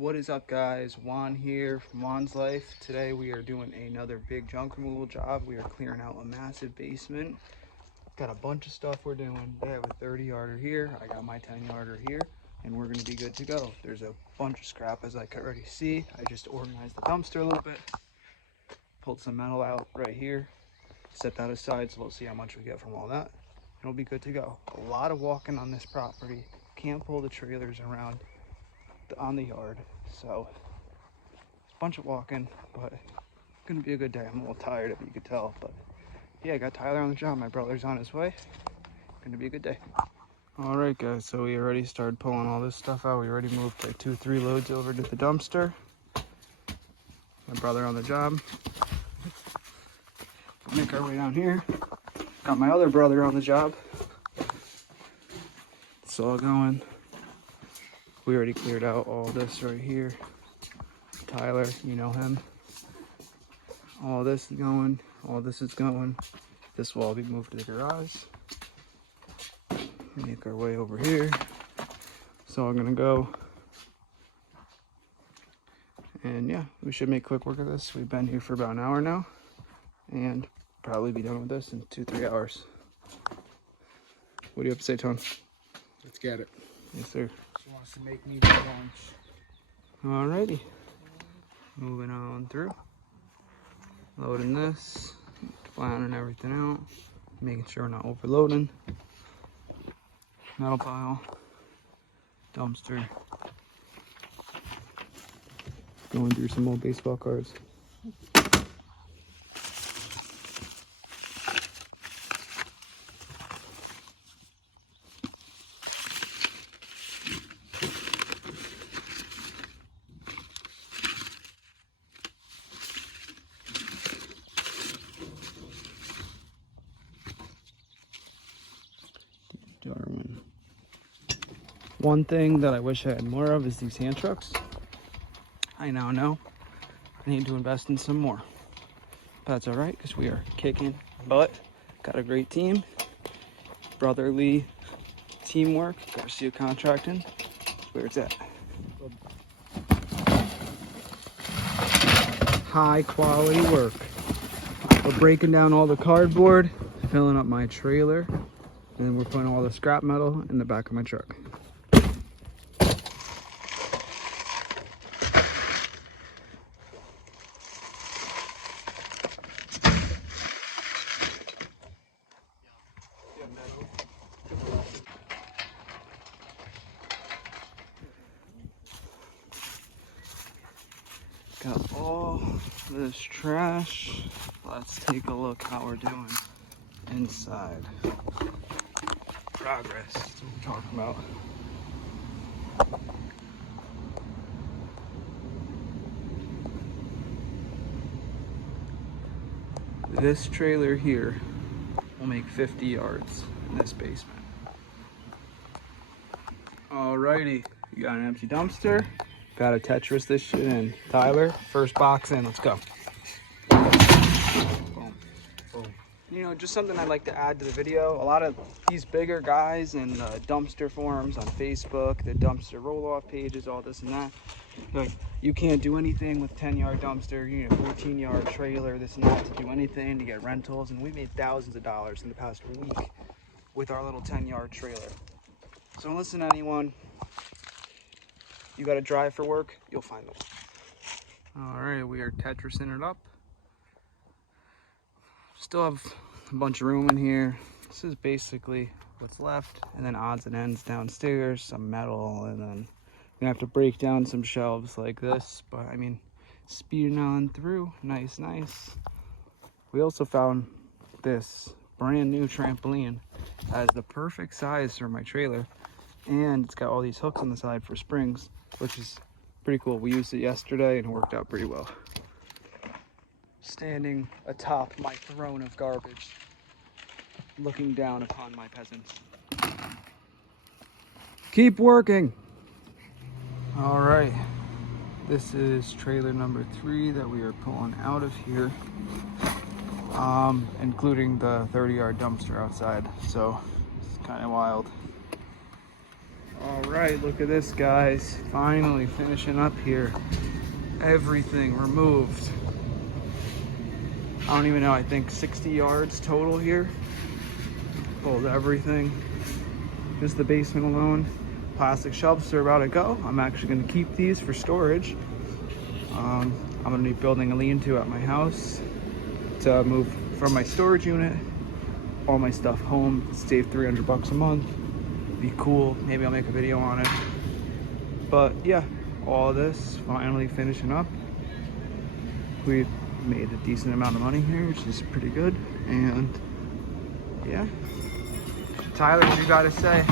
What is up, guys? Juan here from Juan's Life. Today we are doing another big junk removal job. We are clearing out a massive basement. Got a bunch of stuff we're doing. They have a 30-yarder here. I got my 10-yarder here, and we're gonna be good to go. There's a bunch of scrap, as I can already see. I just organized the dumpster a little bit. Pulled some metal out right here. Set that aside, so we'll see how much we get from all that. It'll be good to go. A lot of walking on this property. Can't pull the trailers around on the yard, so it's a bunch of walking, but it's gonna be a good day. I'm a little tired, if you could tell, but yeah, I got Tyler on the job. My brother's on his way. Gonna be a good day. All right, guys, so we already started pulling all this stuff out. We already moved like 2-3 loads over to the dumpster. My brother on the job. We'll make our way down here. Got my other brother on the job. It's all going. We already cleared out all this right here. Tyler, you know him. All this is going. All this is going. This will all be moved to the garage. Make our way over here. It's all gonna go. And yeah, we should make quick work of this. We've been here for about an hour now, and probably be done with this in 2-3 hours. What do you have to say, Tone? Let's get it. Yes, sir. She wants to make me the lunch. Alrighty. Moving on through. Loading this. Flattening everything out. Making sure we're not overloading. Metal pile. Dumpster. Going through some old baseball cards. Darwin. One thing that I wish I had more of is these hand trucks. I now know I need to invest in some more. But that's all right, because we are kicking butt. Got a great team. Brotherly teamwork. Garcia Contracting. Where it's at. High quality work. We're breaking down all the cardboard, filling up my trailer, and then we're putting all the scrap metal in the back of my truck. Got all this trash. Let's take a look how we're doing inside. Progress, that's what we're talking about. This trailer here will make 50 yards in this basement. Alrighty, you got an empty dumpster. Gotta Tetris this shit in. Tyler, first box in, let's go. Boom, boom. You know, just something I'd like to add to the video. A lot of these bigger guys in the dumpster forums on Facebook, the dumpster roll-off pages, all this and that. Like, you can't do anything with 10-yard dumpster, you know, 14-yard trailer, this and that, to do anything, to get rentals. And we made thousands of dollars in the past week with our little 10-yard trailer. So don't listen to anyone. You got to drive for work, you'll find them. All right, we are Tetrising it up. Still have a bunch of room in here. This is basically what's left, and then odds and ends downstairs, some metal, and then gonna have to break down some shelves like this. But I mean, speeding on through, nice, nice. We also found this brand new trampoline as the perfect size for my trailer, and it's got all these hooks on the side for springs, which is pretty cool. We used it yesterday and it worked out pretty well. Standing atop my throne of garbage, looking down upon my peasants. Keep working. All right, this is trailer number 3 that we are pulling out of here, including the 30-yard dumpster outside. So it's kind of wild. All right, look at this, guys. Finally finishing up here. Everything removed. I don't even know, I think 60 yards total here. Pulled everything. Just the basement alone. Plastic shelves are about to go. I'm actually gonna keep these for storage. I'm gonna be building a lean-to at my house to move from my storage unit, all my stuff home, save 300 bucks a month. Be cool, maybe I'll make a video on it. But yeah, all this finally finishing up. We made a decent amount of money here, which is pretty good. And yeah, Tyler, what you gotta say?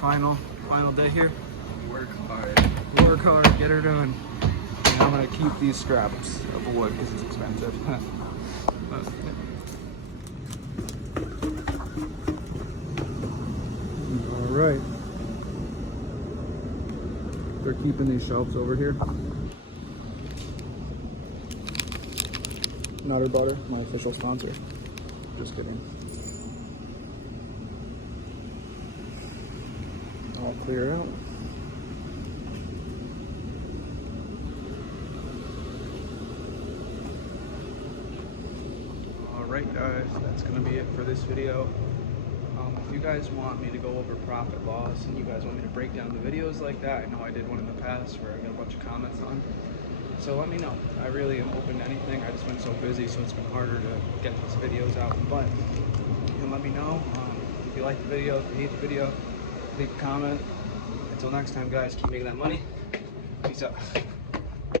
Final day here. Work hard. Work hard, get her done. And I'm gonna keep these scraps of wood because it's expensive. But, all right. They're keeping these shelves over here. Nutter Butter, my official sponsor. Just kidding. All clear out. Alright guys, that's going to be it for this video. If you guys want me to go over profit loss and you guys want me to break down the videos like that, I know I did one in the past where I got a bunch of comments on. So let me know. I really am open to anything. I just been so busy, so it's been harder to get these videos out. But you can let me know if you like the video, if you hate the video, leave a comment. Until next time, guys, keep making that money. Peace out.